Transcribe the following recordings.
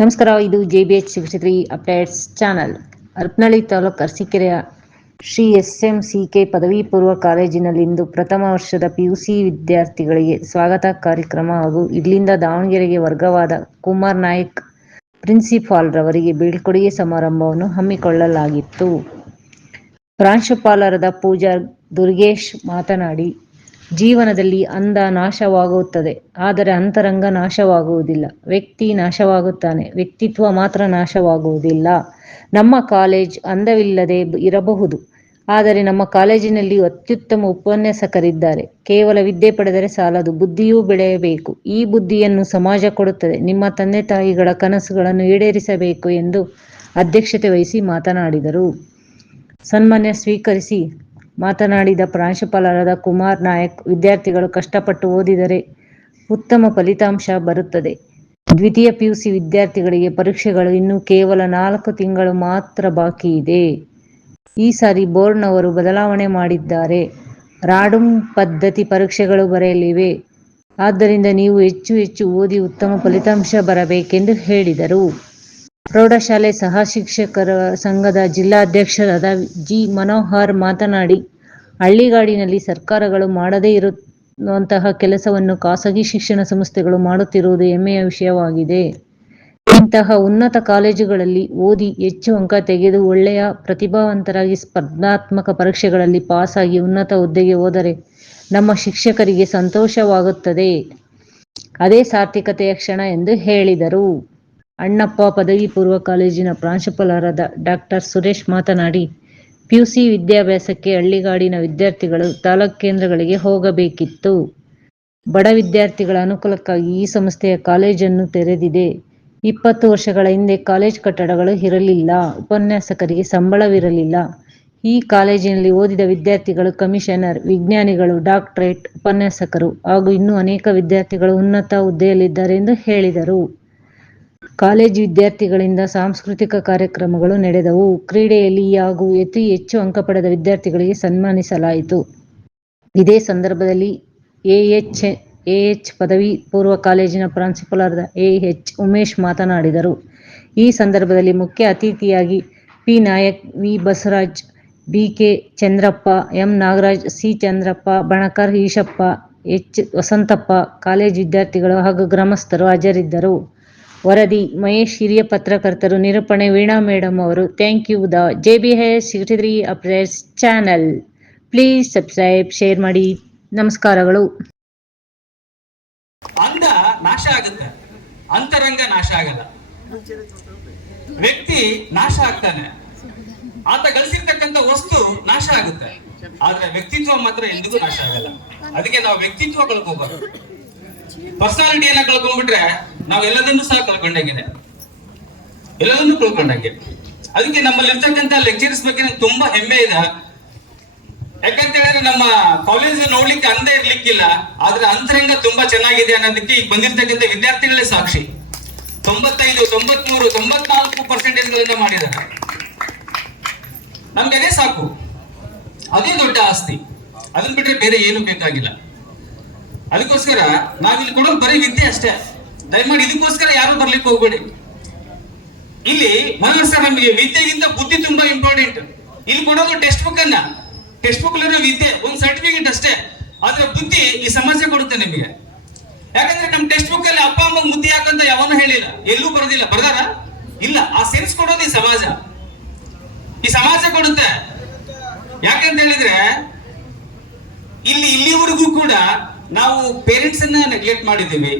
ನಮಸ್ಕಾರ. ಇದು JBH 63 updates channel. Harapanahalli taluk ಅರಸೀಕೆರೆಯ ಶ್ರೀ SMCK ಪದವಿ ಪೂರ್ವ ಕಾಲೇಜಿನಲ್ಲಿಂದು ಪ್ರಥಮ ವರ್ಷದ PUC ವಿದ್ಯಾರ್ಥಿಗಳಿಗೆ ಸ್ವಾಗತ ಕಾರ್ಯಕ್ರಮ ಹಾಗೂ ಇಲ್ಲಿಂದ ದಾವಣಗೆರೆಗೆ ವರ್ಗವಾದ ಕುಮಾರ್ ನಾಯಕ್ ಪ್ರಿನ್ಸಿಪಾಲ್ ರವರಿಗೆ ಬೀಳ್ಕೊಡುಗೆ ಸಮಾರಂಭವನ್ನು ಹಮ್ಮಿಕೊಳ್ಳಲಾಗಿತ್ತು. ಪ್ರಾಂಶುಪಾಲರಾದ ಪೂಜಾ ದುರ್ಗೇಶ್ ಮಾತನಾಡಿ, ಜೀವನದಲ್ಲಿ ಅಂದ ನಾಶವಾಗುತ್ತದೆ, ಆದರೆ ಅಂತರಂಗ ನಾಶವಾಗುವುದಿಲ್ಲ. ವ್ಯಕ್ತಿ ನಾಶವಾಗುತ್ತಾನೆ, ವ್ಯಕ್ತಿತ್ವ ಮಾತ್ರ ನಾಶವಾಗುವುದಿಲ್ಲ. ನಮ್ಮ ಕಾಲೇಜ್ ಅಂದವಿಲ್ಲದೆ ಇರಬಹುದು, ಆದರೆ ನಮ್ಮ ಕಾಲೇಜಿನಲ್ಲಿ ಅತ್ಯುತ್ತಮ ಉಪನ್ಯಾಸಕರಿದ್ದಾರೆ. ಕೇವಲ ವಿದ್ಯೆ ಪಡೆದರೆ ಸಾಲದು, ಬುದ್ಧಿಯೂ ಬೆಳೆಯಬೇಕು. ಈ ಬುದ್ಧಿಯನ್ನು ಸಮಾಜ ಕೊಡುತ್ತದೆ. ನಿಮ್ಮ ತಂದೆ ತಾಯಿಗಳ ಕನಸುಗಳನ್ನು ಈಡೇರಿಸಬೇಕು ಎಂದು ಅಧ್ಯಕ್ಷತೆ ವಹಿಸಿ ಮಾತನಾಡಿದರು. ಸನ್ಮಾನ್ಯ ಸ್ವೀಕರಿಸಿ ಮಾತನಾಡಿದ ಪ್ರಾಂಶುಪಾಲರಾದ ಕುಮಾರ್ ನಾಯಕ್, ವಿದ್ಯಾರ್ಥಿಗಳು ಕಷ್ಟಪಟ್ಟು ಓದಿದರೆ ಉತ್ತಮ ಫಲಿತಾಂಶ ಬರುತ್ತದೆ. ದ್ವಿತೀಯ PUC ವಿದ್ಯಾರ್ಥಿಗಳಿಗೆ ಪರೀಕ್ಷೆಗಳು ಇನ್ನು ಕೇವಲ 4 ತಿಂಗಳು ಮಾತ್ರ ಬಾಕಿ ಇದೆ. ಈ ಸಾರಿ ಬೋರ್ಡ್ನವರು ಬದಲಾವಣೆ ಮಾಡಿದ್ದಾರೆ. ರಾಂಡಮ್ ಪದ್ಧತಿ ಪರೀಕ್ಷೆಗಳು ಬರಲಿವೆ. ಆದ್ದರಿಂದ ನೀವು ಹೆಚ್ಚು ಓದಿ ಉತ್ತಮ ಫಲಿತಾಂಶ ಬರಬೇಕೆಂದು ಹೇಳಿದರು. ಪ್ರೌಢಶಾಲೆ ಸಹ ಶಿಕ್ಷಕರ ಸಂಘದ ಜಿಲ್ಲಾಧ್ಯಕ್ಷರಾದ G. ಮನೋಹರ್ ಮಾತನಾಡಿ, ಹಳ್ಳಿಗಾಡಿನಲ್ಲಿ ಸರ್ಕಾರಗಳು ಮಾಡದೇ ಇರುವಂತಹ ಕೆಲಸವನ್ನು ಖಾಸಗಿ ಶಿಕ್ಷಣ ಸಂಸ್ಥೆಗಳು ಮಾಡುತ್ತಿರುವುದು ಹೆಮ್ಮೆಯ ವಿಷಯವಾಗಿದೆ. ಇಂತಹ ಉನ್ನತ ಕಾಲೇಜುಗಳಲ್ಲಿ ಓದಿ ಹೆಚ್ಚು ಅಂಕ ತೆಗೆದು ಒಳ್ಳೆಯ ಪ್ರತಿಭಾವಂತರಾಗಿ ಸ್ಪರ್ಧಾತ್ಮಕ ಪರೀಕ್ಷೆಗಳಲ್ಲಿ ಪಾಸಾಗಿ ಉನ್ನತ ಹುದ್ದೆಗೆ ಹೋದರೆ ನಮ್ಮ ಶಿಕ್ಷಕರಿಗೆ ಸಂತೋಷವಾಗುತ್ತದೆ. ಅದೇ ಸಾರ್ಥಕತೆಯ ಕ್ಷಣ ಎಂದು ಹೇಳಿದರು. ಅಣ್ಣಪ್ಪ ಪದವಿ ಪೂರ್ವ ಕಾಲೇಜಿನ ಪ್ರಾಂಶುಪಾಲರಾದ ಡಾ. ಸುರೇಶ್ ಮಾತನಾಡಿ, PUC ವಿದ್ಯಾಭ್ಯಾಸಕ್ಕೆ ಹಳ್ಳಿಗಾಡಿನ ವಿದ್ಯಾರ್ಥಿಗಳು ತಾಲೂಕು ಕೇಂದ್ರಗಳಿಗೆ ಹೋಗಬೇಕಿತ್ತು. ಬಡ ವಿದ್ಯಾರ್ಥಿಗಳ ಅನುಕೂಲಕ್ಕಾಗಿ ಈ ಸಂಸ್ಥೆಯ ಕಾಲೇಜನ್ನು ತೆರೆದಿದೆ. 20 ವರ್ಷಗಳ ಹಿಂದೆ ಕಾಲೇಜ್ ಕಟ್ಟಡಗಳು ಇರಲಿಲ್ಲ, ಉಪನ್ಯಾಸಕರಿಗೆ ಸಂಬಳವಿರಲಿಲ್ಲ. ಈ ಕಾಲೇಜಿನಲ್ಲಿ ಓದಿದ ವಿದ್ಯಾರ್ಥಿಗಳು ಕಮಿಷನರ್, ವಿಜ್ಞಾನಿಗಳು, ಡಾಕ್ಟರೇಟ್, ಉಪನ್ಯಾಸಕರು ಹಾಗೂ ಇನ್ನೂ ಅನೇಕ ವಿದ್ಯಾರ್ಥಿಗಳು ಉನ್ನತ ಹುದ್ದೆಯಲ್ಲಿದ್ದಾರೆ ಎಂದು ಹೇಳಿದರು. ಕಾಲೇಜು ವಿದ್ಯಾರ್ಥಿಗಳಿಂದ ಸಾಂಸ್ಕೃತಿಕ ಕಾರ್ಯಕ್ರಮಗಳು ನಡೆದವು. ಕ್ರೀಡೆಯಲ್ಲಿ ಹಾಗೂ ಅತಿ ಹೆಚ್ಚು ಅಂಕ ಪಡೆದ ವಿದ್ಯಾರ್ಥಿಗಳಿಗೆ ಸನ್ಮಾನಿಸಲಾಯಿತು. ಇದೇ ಸಂದರ್ಭದಲ್ಲಿ AH ಪದವಿ ಪೂರ್ವ ಕಾಲೇಜಿನ ಪ್ರಾಂಶುಪಾಲರಾದ AH ಉಮೇಶ್ ಮಾತನಾಡಿದರು. ಈ ಸಂದರ್ಭದಲ್ಲಿ ಮುಖ್ಯ ಅತಿಥಿಯಾಗಿ P. Nayak, V. Basavaraj, BK Chandrappa, M. Nagaraj, C. Chandrappa, Banakar Eshappa, H. Vasanthappa, college ವಿದ್ಯಾರ್ಥಿಗಳು ಹಾಗೂ ಗ್ರಾಮಸ್ಥರು ಹಾಜರಿದ್ದರು. ವರದಿ ಮಹೇಶ್, ಹಿರಿಯ ಪತ್ರಕರ್ತರು. ನಿರೂಪಣೆ ವೀಣಾ ಮೇಡಮ್ ಅವರು. Thank you. The JBH 63 updates channel. Please subscribe, share ಮಾಡಿ. ನಮಸ್ಕಾರಗಳು. ಅಂದ ನಾಶ ಆಗುತ್ತೆ, ಅಂತರಂಗ ನಾಶ ಆಗಲ್ಲ. ವ್ಯಕ್ತಿ ನಾಶ ಆಗ್ತಾನೆ, ಆತ ಗಳಿಸಿರ್ತಕ್ಕಂಥ ವಸ್ತು ನಾಶ ಆಗುತ್ತೆ, ಆದ್ರೆ ವ್ಯಕ್ತಿತ್ವ ಮಾತ್ರ ಎಂದಿಗೂ ನಾಶ ಆಗಲ್ಲ. ಅದಕ್ಕೆ ನಾವು ವ್ಯಕ್ತಿತ್ವ ಕಳ್ಕೋಬಾರ್ದು. ಪರ್ಸನಾಲಿಟಿಯನ್ನ ಕಳ್ಕೊಂಡ್ಬಿಟ್ರೆ ನಾವು ಎಲ್ಲದನ್ನು ಸಹ ಕಳ್ಕೊಂಡಾಗಿದೆ, ಎಲ್ಲದನ್ನು ಕಳ್ಕೊಂಡಾಗೆ. ಅದಕ್ಕೆ ನಮ್ಮಲ್ಲಿ ಇರ್ತಕ್ಕಂಥ ಲೆಕ್ಚರ್ಸ್ ಬಗ್ಗೆ ನಂಗೆ ತುಂಬಾ ಹೆಮ್ಮೆ ಇದೆ. ಯಾಕಂತ ಹೇಳಿದ್ರೆ ನಮ್ಮ ಕಾಲೇಜ್ ನೋಡ್ಲಿಕ್ಕೆ ಅಂದ ಇರ್ಲಿಕ್ಕಿಲ್ಲ, ಆದ್ರೆ ಅಂತರಂಗ ತುಂಬಾ ಚೆನ್ನಾಗಿದೆ ಅನ್ನೋದಕ್ಕೆ ಈಗ ಬಂದಿರ್ತಕ್ಕಂಥ ವಿದ್ಯಾರ್ಥಿಗಳೇ ಸಾಕ್ಷಿ. 95, 93, 94% ಮಾಡಿದ್ದಾರೆ. ನಮ್ಗೆ ಅದೇ ಸಾಕು, ಅದೇ ದೊಡ್ಡ ಆಸ್ತಿ. ಅದನ್ನ ಬಿಟ್ರೆ ಬೇರೆ ಏನು ಬೇಕಾಗಿಲ್ಲ. ಅದಕ್ಕೋಸ್ಕರ ನಾವಿಲ್ಲಿ ಕೊಡೋದು ಬರೀ ವಿದ್ಯೆ ಅಷ್ಟೇ. ದಯಮಾಡಿ ಇದಕ್ಕೋಸ್ಕರ ಯಾರು ಬರ್ಲಿಕ್ಕೆ ಹೋಗ್ಬೇಡಿ. ಇಲ್ಲಿ ಮನಸ್ಸ ನಮಗೆ ವಿದ್ಯೆಗಿಂತ ಬುದ್ಧಿ ತುಂಬಾ ಇಂಪಾರ್ಟೆಂಟ್. ಇಲ್ಲಿ ಕೊಡೋದು ಟೆಕ್ಸ್ಟ್ ಬುಕ್ ಅಲ್ಲಿರೋ ವಿದ್ಯೆ ಒಂದು ಸರ್ಟಿಫಿಕೇಟ್ ಅಷ್ಟೇ, ಆದ್ರೆ ಬುದ್ಧಿ ಈ ಸಮಾಜ ಕೊಡುತ್ತೆ ನಿಮಗೆ. ಯಾಕಂದ್ರೆ ನಮ್ ಟೆಕ್ಸ್ಟ್ ಬುಕ್ ಅಲ್ಲಿ ಅಪ್ಪ ಅಮ್ಮ ಬುದ್ಧಿ ಹಾಕಂತ ಯಾವನು ಹೇಳಿಲ್ಲ, ಎಲ್ಲೂ ಬರೋದಿಲ್ಲ. ಬರ್ದಾರ ಇಲ್ಲ. ಆ ಸೆನ್ಸ್ ಕೊಡೋದು ಈ ಸಮಾಜ ಕೊಡುತ್ತೆ. ಯಾಕಂತ ಹೇಳಿದ್ರೆ ಇಲ್ಲಿವರೆಗೂ ಕೂಡ ನಾವು ಪೇರೆಂಟ್ಸ್ ಅನ್ನ ನೆಗ್ಲೆಕ್ಟ್ ಮಾಡಿದ್ದೀವಿ.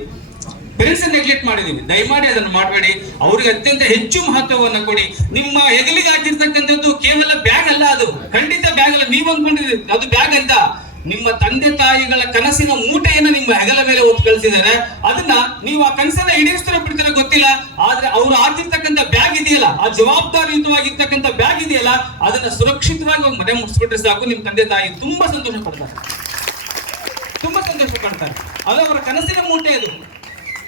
ದಯಮಾಡಿ ಅದನ್ನು ಮಾಡಬೇಡಿ. ಅವ್ರಿಗೆ ಅತ್ಯಂತ ಹೆಚ್ಚು ಮಹತ್ವವನ್ನು ಕೊಡಿ. ನಿಮ್ಮ ಹೆಗಲಿಗೆ ಹಾಕಿರ್ತಕ್ಕಂಥದ್ದು ಕೇವಲ ಬ್ಯಾಗ್ ಅಲ್ಲ, ಅದು ಖಂಡಿತ ಬ್ಯಾಗ್ ಅಲ್ಲ. ನೀವು ಅಂದ್ಕೊಂಡಿದ್ದೀರಿ ಅದು ಬ್ಯಾಗ್ ಅಂತ. ನಿಮ್ಮ ತಂದೆ ತಾಯಿಗಳ ಕನಸಿನ ಮೂಟೆಯನ್ನು ನಿಮ್ಮ ಹೆಗಲ ಮೇಲೆ ಹೊತ್ತು ಕಳಿಸಿದ್ದಾರೆ. ಅದನ್ನ ನೀವು ಆ ಕನಸನ್ನ ಈಡೇರಿಸ್ತಾರೋ ಬಿಡ್ತಾರೋ ಗೊತ್ತಿಲ್ಲ, ಆದ್ರೆ ಅವ್ರು ಹಾಕಿರ್ತಕ್ಕಂಥ ಬ್ಯಾಗ್ ಇದೆಯಲ್ಲ, ಆ ಜವಾಬ್ದಾರಿಯುತವಾಗಿರ್ತಕ್ಕಂಥ ಬ್ಯಾಗ್ ಇದೆಯಲ್ಲ, ಅದನ್ನ ಸುರಕ್ಷಿತವಾಗಿ ಮನೆ ಮುಗಿಸ್ಬಿಟ್ರೆ ಸಾಕು. ನಿಮ್ಮ ತಂದೆ ತಾಯಿ ತುಂಬಾ ಸಂತೋಷ ಪಡ್ತಾರೆ. ಅದವರ ಕನಸಿನ ಮೂಟೆ,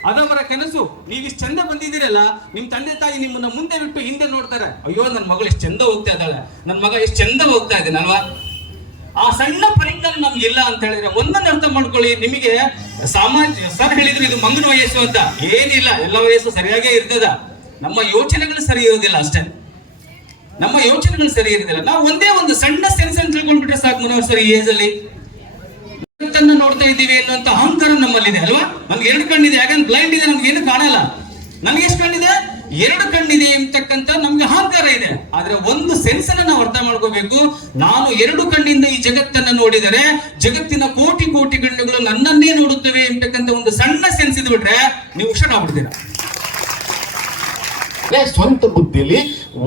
ಅದವರ ಕನಸು. ನೀವು ಇಷ್ಟು ಚಂದ ಬಂದಿದ್ದೀರಲ್ಲ, ನಿಮ್ ತಂದೆ ತಾಯಿ ನಿಮ್ಮನ್ನ ಮುಂದೆ ಬಿಟ್ಟು ಹಿಂದೆ ನೋಡ್ತಾರೆ. ಅಯ್ಯೋ, ನನ್ನ ಮಗಳು ಎಷ್ಟು ಚಂದ ಹೋಗ್ತಾ ಇದ್ದಾಳೆ, ನನ್ನ ಮಗ ಎಷ್ಟು ಚಂದ ಹೋಗ್ತಾ ಇದ್ದಾನಲ್ವಾ. ಆ ಸಣ್ಣ ಪರಿಜ್ಞಾನ ನಮ್ಗೆ ಇಲ್ಲ ಅಂತ ಹೇಳಿದ್ರೆ ಒಂದನ್ನು ಅರ್ಥ ಮಾಡ್ಕೊಳ್ಳಿ. ನಿಮಗೆ ಸರ್ ಹೇಳಿದ್ರು ಇದು ಮಂಗನ ವಯಸ್ಸು ಅಂತ. ಏನಿಲ್ಲ, ಎಲ್ಲ ವಯಸ್ಸು ಸರಿಯಾಗೇ ಇರ್ತದ. ನಮ್ಮ ಯೋಚನೆಗಳು ಸರಿ ಇರೋದಿಲ್ಲ ಅಷ್ಟೇ. ನಮ್ಮ ಯೋಚನೆಗಳು ಸರಿ ಇರೋದಿಲ್ಲ. ನಾವು ಒಂದೇ ಒಂದು ಸಣ್ಣ ಸೆನ್ಸ್ ಅಂತ ತಿಳ್ಕೊಂಡ್ಬಿಟ್ರೆ ಸಾಕು ಮನೋಹರ್ ಸರ್. ಈ ಏಜ್ ಅಲ್ಲಿ ಜಗತ್ತನ್ನ ನೋಡ್ತಾ ಇದ್ದೀವಿ ಅನ್ನುವಂತ ಅಹಂಕಾರ ನಮ್ಮಲ್ಲಿದೆ ಅಲ್ವಾ. ನನ್ಗೆ 2 ಕಣ್ಣಿದೆ, ಯಾಕಂದ್ರೆ ಬ್ಲೈಂಡ್ ಇದೆ, ನಮ್ಗೆ ಏನು ಕಾಣಲ್ಲ. ನನಗೆ ಎಷ್ಟು ಕಣ್ಣಿದೆ? 2 ಕಣ್ಣಿದೆ ಅಂತಕ್ಕಂತ ನಮ್ಗೆ ಅಹಂಕಾರ ಇದೆ. ಆದ್ರೆ ಒಂದು ಸೆನ್ಸ್ ಅನ್ನ ನಾವು ಅರ್ಥ ಮಾಡ್ಕೋಬೇಕು. ನಾನು 2 ಕಣ್ಣಿಂದ ಈ ಜಗತ್ತನ್ನ ನೋಡಿದರೆ ಜಗತ್ತಿನ ಕೋಟಿ ಕೋಟಿ ಕಣ್ಣುಗಳು ನನ್ನನ್ನೇ ನೋಡುತ್ತವೆ ಅಂತಕ್ಕಂಥ ಒಂದು ಸಣ್ಣ ಸೆನ್ಸ್ ಇದ್ಬಿಟ್ರೆ ನೀವು ಹುಷಾರಾಗ್ಬಿಡ್ತೀರಾ. ಸ್ವಂತ ಬುದ್ಧಿಯಲ್ಲಿ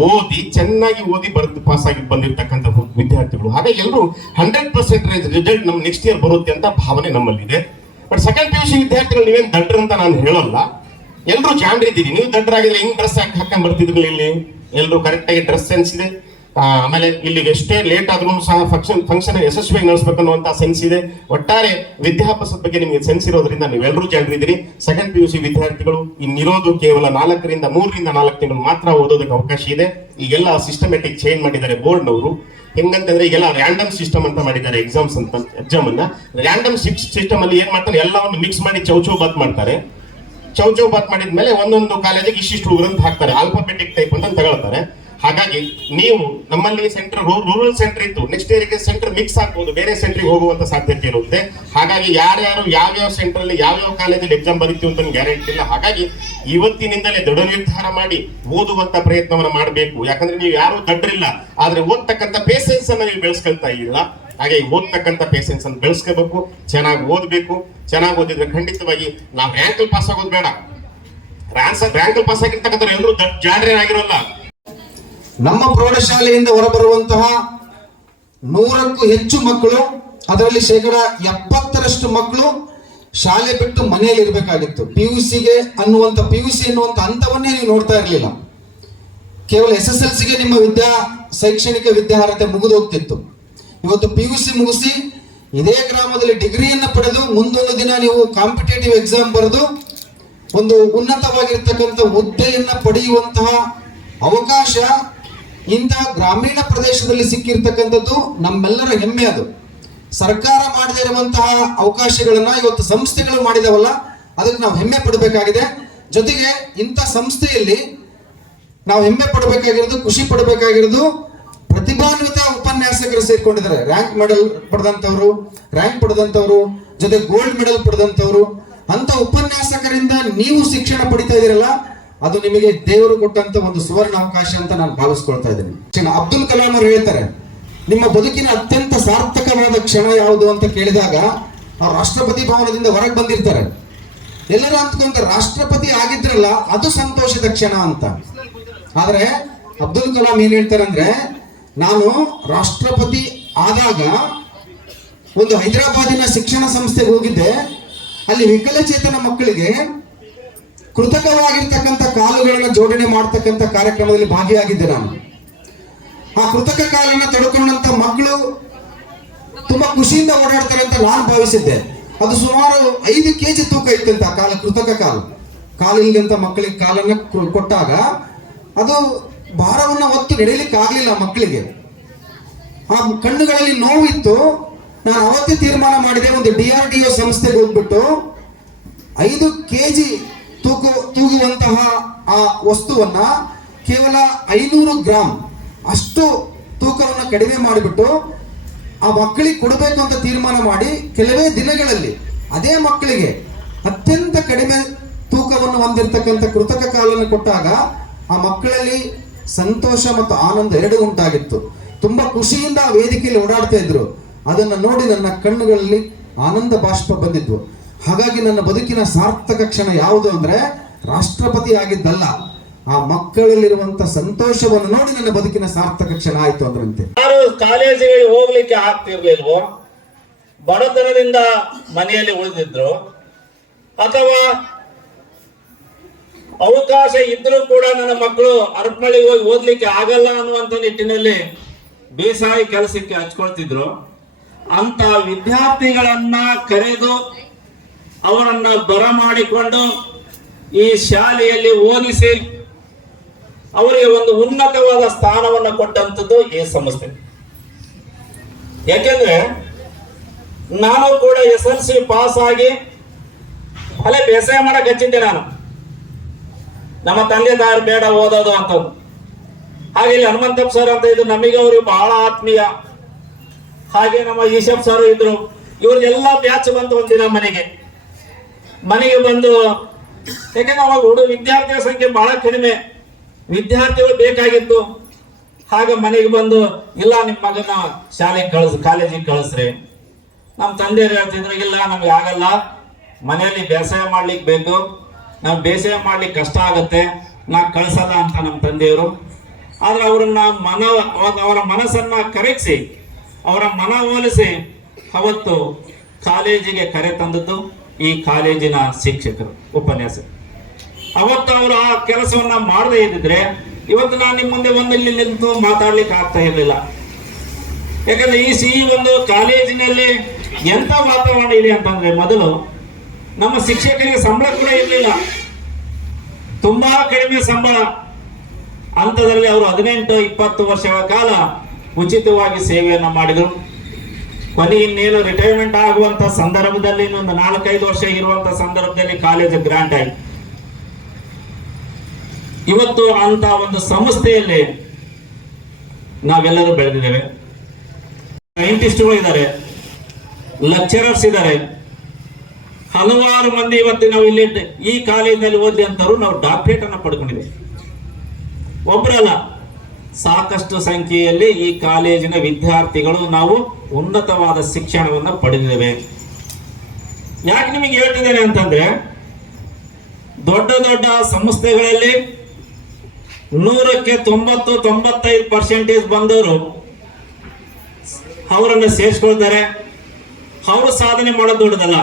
ಓದಿ ಚೆನ್ನಾಗಿ ಓದಿ ಪಾಸ್ ಆಗಿ ಬಂದಿರತಕ್ಕಂಥ ವಿದ್ಯಾರ್ಥಿಗಳು. ಹಾಗಾಗಿ ಎಲ್ಲರೂ 100% ರಿಸಲ್ಟ್ ನಮ್ ನೆಕ್ಸ್ಟ್ ಇಯರ್ ಬರುತ್ತೆ ಅಂತ ಭಾವನೆ ನಮ್ಮಲ್ಲಿದೆ. ಬಟ್ ಸೆಕೆಂಡ್ PUC ವಿದ್ಯಾರ್ಥಿಗಳು ನೀವೇನ್ ದಡ್ರ ಅಂತ ನಾನು ಹೇಳಲ್ಲ. ಎಲ್ಲರೂ ಜಾಣ್ರಿ ಇದ್ದೀರಿ. ನೀವು ದಡ್ಡರಾಗಿದ್ರೆ ಹಿಂಗ್ ಡ್ರೆಸ್ ಹಾಕೊಂಡ್ ಬರ್ತಿದ್ರಿ. ಇಲ್ಲಿ ಎಲ್ಲರೂ ಕರೆಕ್ಟ್ ಆಗಿ ಡ್ರೆಸ್ ಸೆನ್ಸ್ ಇದೆ. ಆಮೇಲೆ ಇಲ್ಲಿಗೆ ಎಷ್ಟೇ ಲೇಟ್ ಆದ್ರೂ ಸಹ ಫಂಕ್ಷನ್ ಯಶಸ್ವಿಯಾಗಿ ನಡೆಸಬೇಕನ್ನುವಂತ ಸೆನ್ಸ್ ಇದೆ. ಒಟ್ಟಾರೆ ವಿದ್ಯಾಭ್ಯಾಸದ ಬಗ್ಗೆ ನಿಮಗೆ ಸೆನ್ಸ್ ಇರೋದ್ರಿಂದ ನೀವೆಲ್ಲರೂ ಜಾಣ್ರಿದ್ದೀರಿ. ಸೆಕೆಂಡ್ PUC ವಿದ್ಯಾರ್ಥಿಗಳು ಇನ್ನಿರೋದು ಕೇವಲ 3 ರಿಂದ 4 ತಿಂಗಳು ಮಾತ್ರ ಓದೋದಕ್ಕೆ ಅವಕಾಶ ಇದೆ. ಈಗೆಲ್ಲ ಸಿಸ್ಟಮ್ಯಾಟಿಕ್ ಚೇಂಜ್ ಮಾಡಿದ್ದಾರೆ ಬೋರ್ಡ್ನವರು. ಹೆಂಗಂತಂದ್ರೆ ಈಗೆಲ್ಲ ರ್ಯಾಂಡಮ್ ಸಿಸ್ಟಮ್ ಅಂತ ಮಾಡಿದ್ದಾರೆ. ಎಕ್ಸಾಮ್ ಅನ್ನ ರ್ಯಾಂಡಮ್ ಸಿಸ್ಟಮ್ ಅಲ್ಲಿ ಏನ್ ಮಾಡ್ತಾರೆ, ಎಲ್ಲವನ್ನು ಮಿಕ್ಸ್ ಮಾಡಿ ಚೌಚೌ ಬಾತ್ ಮಾಡ್ತಾರೆ. ಚೌಚೌ ಬಾತ್ ಮಾಡಿದ್ಮೇಲೆ ಒಂದೊಂದು ಕಾಲೇಜಿಗೆ ಇಷ್ಟಿಷ್ಟು ಹುಡುಗರು ಅಂತ ಹಾಕ್ತಾರೆ. ಆಲ್ಫಾಬೆಟಿಕ್ ಟೈಪ್ ಅಂತ ತಗೊಳ್ತಾರೆ. ಹಾಗಾಗಿ ನೀವು ನಮ್ಮಲ್ಲಿ ಸೆಂಟರ್ ರೂರಲ್ ಸೆಂಟರ್ ಇತ್ತು, ನೆಕ್ಸ್ಟ್ ಇಯರ್ಗೆ ಸೆಂಟರ್ ಮಿಕ್ಸ್ ಆಗ್ಬೋದು, ಬೇರೆ ಸೆಂಟ್ರಿಗೆ ಹೋಗುವಂತ ಸಾಧ್ಯತೆ ಇರುತ್ತೆ. ಹಾಗಾಗಿ ಯಾರ್ಯಾರು ಯಾವ್ಯಾವ ಸೆಂಟರ್ ಅಲ್ಲಿ ಯಾವ್ಯಾವ ಕಾಲೇಜಲ್ಲಿ ಎಕ್ಸಾಮ್ ಬರೀತೀವಿ ಅಂತ ಗ್ಯಾರಂಟಿ ಇಲ್ಲ. ಹಾಗಾಗಿ ಇವತ್ತಿನಿಂದಲೇ ದೃಢ ನಿರ್ಧಾರ ಮಾಡಿ ಓದುವಂತ ಪ್ರಯತ್ನವನ್ನ ಮಾಡಬೇಕು. ಯಾಕಂದ್ರೆ ನೀವು ಯಾರು ದಡ್ರಿಲ್ಲ, ಆದ್ರೆ ಓದ್ತಕ್ಕಂಥ ಪೇಷನ್ಸ್ ಅನ್ನ ನೀವು ಬೆಳೆಸ್ಕೊಳ್ತಾ ಇಲ್ಲ. ಹಾಗೆ ಓದ್ತಕ್ಕಂಥ ಪೇಷನ್ಸ್ ಅನ್ನು ಬೆಳೆಸ್ಕೋಬೇಕು. ಚೆನ್ನಾಗಿ ಓದ್ಬೇಕು. ಚೆನ್ನಾಗಿ ಓದಿದ್ರೆ ಖಂಡಿತವಾಗಿ ನಾವು ರ್ಯಾಂಕಲ್ ಪಾಸ್ ಆಗೋದು ಬೇಡ. ರ್ಯಾಂಕಲ್ ಪಾಸ್ ಆಗಿರ್ತಕ್ಕಂಥ ಎಲ್ಲರೂ ಜಾಡ್ರೇನಾಗಿರೋಲ್ಲ. ನಮ್ಮ ಪ್ರೌಢಶಾಲೆಯಿಂದ ಹೊರಬರುವಂತಹ 100ಕ್ಕೂ ಹೆಚ್ಚು ಮಕ್ಕಳು, ಅದರಲ್ಲಿ 70% ಮಕ್ಕಳು ಶಾಲೆ ಬಿಟ್ಟು ಮನೆಯಲ್ಲಿ ಇರಬೇಕಾಗಿತ್ತು. PUCಗೆ ಅನ್ನುವಂಥ PUC ಅನ್ನುವಂಥ ಹಂತವನ್ನೇ ನೀವು ನೋಡ್ತಾ ಇರಲಿಲ್ಲ. ಕೇವಲ SSLCಗೆ ನಿಮ್ಮ ಶೈಕ್ಷಣಿಕ ವಿದ್ಯಾರ್ಹತೆ ಮುಗಿದು ಹೋಗ್ತಿತ್ತು. ಇವತ್ತು PUC ಮುಗಿಸಿ ಇದೇ ಗ್ರಾಮದಲ್ಲಿ ಡಿಗ್ರಿಯನ್ನು ಪಡೆದು ಮುಂದೊಂದು ದಿನ ನೀವು ಕಾಂಪಿಟೇಟಿವ್ ಎಕ್ಸಾಮ್ ಬರೆದು ಒಂದು ಉನ್ನತವಾಗಿರ್ತಕ್ಕಂಥ ಹುದ್ದೆಯನ್ನು ಪಡೆಯುವಂತಹ ಅವಕಾಶ ಇಂತಹ ಗ್ರಾಮೀಣ ಪ್ರದೇಶದಲ್ಲಿ ಸಿಕ್ಕಿರ್ತಕ್ಕಂಥದ್ದು ನಮ್ಮೆಲ್ಲರ ಹೆಮ್ಮೆ. ಅದು ಸರ್ಕಾರ ಮಾಡದೇ ಇರುವಂತಹ ಅವಕಾಶಗಳನ್ನ ಇವತ್ತು ಸಂಸ್ಥೆಗಳು ಮಾಡಿದವಲ್ಲ, ಅದಕ್ಕೆ ನಾವು ಹೆಮ್ಮೆ ಪಡಬೇಕಾಗಿದೆ. ಜೊತೆಗೆ ಇಂಥ ಸಂಸ್ಥೆಯಲ್ಲಿ ನಾವು ಹೆಮ್ಮೆ ಪಡಬೇಕಾಗಿರೋದು, ಖುಷಿ ಪಡಬೇಕಾಗಿರೋದು, ಪ್ರತಿಭಾನ್ವಿತ ಉಪನ್ಯಾಸಕರು ಸೇರ್ಕೊಂಡಿದ್ದಾರೆ. ರ್ಯಾಂಕ್ ಪಡೆದಂಥವ್ರು, ಜೊತೆ ಗೋಲ್ಡ್ ಮೆಡಲ್ ಪಡೆದಂಥವ್ರು. ಅಂತ ಉಪನ್ಯಾಸಕರಿಂದ ನೀವು ಶಿಕ್ಷಣ ಪಡಿತಾ ಇದ್ದೀರಲ್ಲ, ಅದು ನಿಮಗೆ ದೇವರು ಕೊಟ್ಟಂತ ಒಂದು ಸುವರ್ಣ ಅವಕಾಶ ಅಂತ ನಾನು ಭಾವಿಸ್ಕೊಳ್ತಾ ಇದ್ದೀನಿ. ಅಬ್ದುಲ್ ಕಲಾಂ ಅವರು ಹೇಳ್ತಾರೆ, ನಿಮ್ಮ ಬದುಕಿನ ಅತ್ಯಂತ ಸಾರ್ಥಕವಾದ ಕ್ಷಣ ಯಾವುದು ಅಂತ ಕೇಳಿದಾಗ ಅವ್ರು ರಾಷ್ಟ್ರಪತಿ ಭವನದಿಂದ ಹೊರಗೆ ಬಂದಿರ್ತಾರೆ. ಎಲ್ಲರೂ ಅಂದ್ಕೊಂತಾರೆ ರಾಷ್ಟ್ರಪತಿ ಆಗಿದ್ರಲ್ಲ ಅದು ಸಂತೋಷದ ಕ್ಷಣ ಅಂತ. ಆದ್ರೆ ಅಬ್ದುಲ್ ಕಲಾಂ ಏನ್ ಹೇಳ್ತಾರೆ ಅಂದ್ರೆ, ನಾನು ರಾಷ್ಟ್ರಪತಿ ಆದಾಗ ಒಂದು ಹೈದರಾಬಾದಿನ ಶಿಕ್ಷಣ ಸಂಸ್ಥೆಗೆ ಹೋಗಿದ್ದೆ. ಅಲ್ಲಿ ವಿಕಲಚೇತನ ಮಕ್ಕಳಿಗೆ ಕೃತಕವಾಗಿರ್ತಕ್ಕಂಥ ಕಾಲುಗಳನ್ನ ಜೋಡಣೆ ಮಾಡ್ತಕ್ಕಂಥ ಕಾರ್ಯಕ್ರಮದಲ್ಲಿ ಭಾಗಿಯಾಗಿದ್ದೆ ನಾನು. ಆ ಕೃತಕ ಕಾಲನ್ನ ತೊಡ್ಕೊಂಡಂತ ಮಕ್ಕಳು ತುಂಬಾ ಖುಷಿಯಿಂದ ಓಡಾಡ್ತಾರೆ ಅಂತ ನಾನು ಭಾವಿಸಿದ್ದೆ. ಅದು ಸುಮಾರು 5 kg ತೂಕ ಇತ್ತಂತ ಕೃತಕ ಕಾಲಿಲ್ಲದಂತ ಮಕ್ಕಳಿಗೆ ಕಾಲನ್ನ ಕೊಟ್ಟಾಗ ಅದು ಭಾರವನ್ನ ಹೊತ್ತು ನಡೆಯಲಿಕ್ಕೆ ಆಗ್ಲಿಲ್ಲ ಮಕ್ಕಳಿಗೆ. ಆ ಕಣ್ಣುಗಳಲ್ಲಿ ನೋವಿತ್ತು. ನಾನು ಅವತ್ತೇ ತೀರ್ಮಾನ ಮಾಡಿದೆ, ಒಂದು DRDO ಸಂಸ್ಥೆಗೆ ಹೋಗ್ಬಿಟ್ಟು 5 kg ತೂಗುವಂತಹ ಆ ವಸ್ತುವನ್ನ ಕೇವಲ 500 ಗ್ರಾಮ್ ಅಷ್ಟು ತೂಕವನ್ನು ಕಡಿಮೆ ಮಾಡಿಬಿಟ್ಟು ಆ ಮಕ್ಕಳಿಗೆ ಕೊಡಬೇಕು ಅಂತ ತೀರ್ಮಾನ ಮಾಡಿ ಕೆಲವೇ ದಿನಗಳಲ್ಲಿ ಅದೇ ಮಕ್ಕಳಿಗೆ ಅತ್ಯಂತ ಕಡಿಮೆ ತೂಕವನ್ನು ಹೊಂದಿರತಕ್ಕಂಥ ಕೃತಕ ಕಾಲನ್ನು ಕೊಟ್ಟಾಗ ಆ ಮಕ್ಕಳಲ್ಲಿ ಸಂತೋಷ ಮತ್ತು ಆನಂದ ಎರಡೂ ಉಂಟಾಗಿತ್ತು. ತುಂಬಾ ಖುಷಿಯಿಂದ ಆ ವೇದಿಕೆಯಲ್ಲಿ ಓಡಾಡ್ತಾ ಇದ್ರು. ಅದನ್ನು ನೋಡಿ ನನ್ನ ಕಣ್ಣುಗಳಲ್ಲಿ ಆನಂದ ಬಾಷ್ಪ ಬಂದಿದ್ವು. ಹಾಗಾಗಿ ನನ್ನ ಬದುಕಿನ ಸಾರ್ಥಕ ಕ್ಷಣ ಯಾವುದು ಅಂದ್ರೆ ರಾಷ್ಟ್ರಪತಿ ಆಗಿದ್ದಲ್ಲ, ಆ ಮಕ್ಕಳಲ್ಲಿರುವಂತ ಸಂತೋಷವನ್ನು ನೋಡಿ ನನ್ನ ಬದುಕಿನ ಸಾರ್ಥಕ ಕ್ಷಣ ಆಯ್ತು ಅಂದ್ರಂತೆ. ಯಾರು ಕಾಲೇಜಿಗೆ ಹೋಗ್ಲಿಕ್ಕೆ ಆಗ್ತಿರ್ಲಿಲ್ವೋ, ಬಡತನದಿಂದ ಮನೆಯಲ್ಲಿ ಉಳಿದಿದ್ರು, ಅಥವಾ ಅವಕಾಶ ಇದ್ರೂ ಕೂಡ ನನ್ನ ಮಕ್ಕಳು ಅರಪನಹಳ್ಳಿಗೆ ಹೋಗಿ ಓದ್ಲಿಕ್ಕೆ ಆಗಲ್ಲ ಅನ್ನುವಂಥ ನಿಟ್ಟಿನಲ್ಲಿ ಬೇಸಾಯ ಕೆಲಸಕ್ಕೆ ಹಚ್ಕೊಳ್ತಿದ್ರು, ಅಂತ ವಿದ್ಯಾರ್ಥಿಗಳನ್ನ ಕರೆದು ಅವರನ್ನ ಬರಮಾಡಿಕೊಂಡು ಈ ಶಾಲೆಯಲ್ಲಿ ಓದಿಸಿ ಅವರಿಗೆ ಒಂದು ಉನ್ನತವಾದ ಸ್ಥಾನವನ್ನು ಕೊಟ್ಟಂಥದ್ದು ಈ ಸಂಸ್ಥೆ. ಯಾಕೆಂದ್ರೆ ನಾನು ಕೂಡ SLC ಪಾಸ್ ಆಗಿ ಅಲ್ಲೇ ಬೇಸಾಯ ಮಾಡಕ್ ಹಚ್ಚಿದ್ದೆ. ನಾನು ನಮ್ಮ ತಂದೆ ತಾಯಿರು ಬೇಡ ಓದೋದು ಅಂತಂದು. ಹಾಗೆ ಇಲ್ಲಿ ಹನುಮಂತಪ್ಪ ಸರ್ ಅಂತ ಇದ್ರು, ನಮಗೆ ಅವರು ಬಹಳ ಆತ್ಮೀಯ. ಹಾಗೆ ನಮ್ಮ ಈಶಪ್ ಸರ್ ಇದ್ರು. ಇವ್ರದೆಲ್ಲ ಬ್ಯಾಚ್ ಬಂತು ಒಂದಿನ ಮನೆಗೆ ಬಂದು, ಯಾಕಂದ್ರೆ ಅವಾಗ ವಿದ್ಯಾರ್ಥಿಗಳ ಸಂಖ್ಯೆ ಬಹಳ ಕಡಿಮೆ, ವಿದ್ಯಾರ್ಥಿಗಳು ಬೇಕಾಗಿತ್ತು. ಹಾಗೆ ಮನೆಗೆ ಬಂದು, ಇಲ್ಲ ನಿಮ್ಮ ಮಗನ ಕಾಲೇಜಿಗೆ ಕಳಿಸ್ರಿ. ನಮ್ಮ ತಂದೆಯವರು ಹೇಳ್ತಿದ್ರು, ಇಲ್ಲ ನಮ್ಗೆ ಆಗಲ್ಲ, ಮನೆಯಲ್ಲಿ ಬೇಸಾಯ ಮಾಡ್ಲಿಕ್ಕೆ ಬೇಕು, ನಾವು ಬೇಸಾಯ ಮಾಡ್ಲಿಕ್ಕೆ ಕಷ್ಟ ಆಗತ್ತೆ, ನಾ ಕಳ್ಸಲ್ಲ ಅಂತ ನಮ್ಮ ತಂದೆಯವರು. ಆದ್ರೆ ಅವರ ಮನಸ್ಸನ್ನ ಕರಗಿಸಿ, ಅವರ ಮನವೊಲಿಸಿ ಅವತ್ತು ಕಾಲೇಜಿಗೆ ಕರೆ ತಂದದ್ದು ಈ ಕಾಲೇಜಿನ ಶಿಕ್ಷಕರು, ಉಪನ್ಯಾಸ. ಅವತ್ತು ಅವರು ಆ ಕೆಲಸವನ್ನ ಮಾಡದೇ ಇದ್ದಿದ್ರೆ ಇವತ್ತು ನಾನು ನಿಮ್ಮ ಮುಂದೆ ಇಲ್ಲಿ ನಿಂತು ಮಾತಾಡ್ಲಿಕ್ಕೆ ಆಗ್ತಾ ಇರಲಿಲ್ಲ. ಯಾಕಂದ್ರೆ ಈ ಒಂದು ಕಾಲೇಜಿನಲ್ಲಿ ಎಂತ ವಾತಾವರಣ ಇದೆ ಅಂತಂದ್ರೆ, ಮೊದಲು ನಮ್ಮ ಶಿಕ್ಷಕರಿಗೆ ಸಂಬಳ ಕೂಡ ಇರಲಿಲ್ಲ, ತುಂಬಾ ಕಡಿಮೆ ಸಂಬಳ. ಅಂತದ್ರಲ್ಲಿ ಅವರು 18-20 ವರ್ಷಗಳ ಕಾಲ ಉಚಿತವಾಗಿ ಸೇವೆಯನ್ನ ಮಾಡಿದರು. ಕೊನೆಗೆ ಇನ್ನೇನು ರಿಟೈರ್ಮೆಂಟ್ ಆಗುವಂತ ಸಂದರ್ಭದಲ್ಲಿ, ಇನ್ನೊಂದು 4-5 ವರ್ಷ ಇರುವಂತ ಸಂದರ್ಭದಲ್ಲಿ ಕಾಲೇಜ್ ಗ್ರಾಂಟ್ ಆಯ್ತು. ಇವತ್ತು ಅಂತ ಒಂದು ಸಂಸ್ಥೆಯಲ್ಲಿ ನಾವೆಲ್ಲರೂ ಬೆಳೆದಿದ್ದೇವೆ. ಸೈಂಟಿಸ್ಟ್ಗಳು ಇದ್ದಾರೆ, ಲೆಕ್ಚರರ್ಸ್ ಇದ್ದಾರೆ, ಹಲವಾರು ಮಂದಿ ಇವತ್ತು ನಾವು ಇಲ್ಲಿ ಈ ಕಾಲೇಜಿನಲ್ಲಿ ಓದಿ ಅಂತವ್ರು ನಾವು ಡಾಕ್ಟರೇಟ್ ಅನ್ನ ಪಡ್ಕೊಂಡಿದ್ದೇವೆ. ಒಬ್ಬರಲ್ಲ, ಸಾಕಷ್ಟು ಸಂಖ್ಯೆಯಲ್ಲಿ ಈ ಕಾಲೇಜಿನ ವಿದ್ಯಾರ್ಥಿಗಳು ನಾವು ಉನ್ನತವಾದ ಶಿಕ್ಷಣವನ್ನು ಪಡೆದಿದ್ದೇವೆ. ಯಾಕೆ ನಿಮಗೆ ಹೇಳ್ತಿದ್ದೇನೆ ಅಂತಂದ್ರೆ, ದೊಡ್ಡ ದೊಡ್ಡ ಸಂಸ್ಥೆಗಳಲ್ಲಿ 100ಕ್ಕೆ 90-95% ಬಂದವರು ಅವರನ್ನು ಸೇರಿಸ್ಕೊಳ್ತಾರೆ. ಅವರು ಸಾಧನೆ ಮಾಡೋದು ದೊಡ್ಡದಲ್ಲ.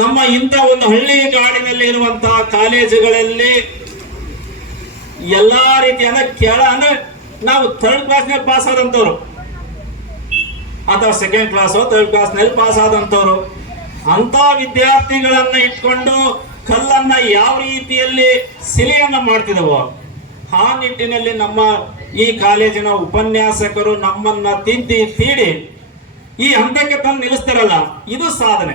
ನಮ್ಮ ಇಂಥ ಒಂದು ಹಳ್ಳಿ ಗಾಡಿನಲ್ಲಿ ಇರುವಂತಹ ಕಾಲೇಜುಗಳಲ್ಲಿ ಎಲ್ಲಾ ರೀತಿಯಾದ ಅಂದ್ರೆ ನಾವು 3rd ಕ್ಲಾಸ್ನಲ್ಲಿ ಪಾಸ್ ಆದಂತವ್ರು ಅಥವಾ 2nd ಕ್ಲಾಸ್ 3rd ಕ್ಲಾಸ್ನಲ್ಲಿ ಪಾಸ್ ಆದಂತವ್ರು, ಅಂತ ವಿದ್ಯಾರ್ಥಿಗಳನ್ನ ಇಟ್ಕೊಂಡು ಕಲ್ಲನ್ನ ಯಾವ ರೀತಿಯಲ್ಲಿ ಸಿಲೆಯನ್ನ ಮಾಡ್ತಿದವೋ ಆ ನಿಟ್ಟಿನಲ್ಲಿ ನಮ್ಮ ಈ ಕಾಲೇಜಿನ ಉಪನ್ಯಾಸಕರು ನಮ್ಮನ್ನ ತೀಡಿ ಈ ಹಂತಕ್ಕೆ ತಂದು ನಿಲ್ಲಿಸ್ತಾರಲ್ಲ, ಇದು ಸಾಧನೆ.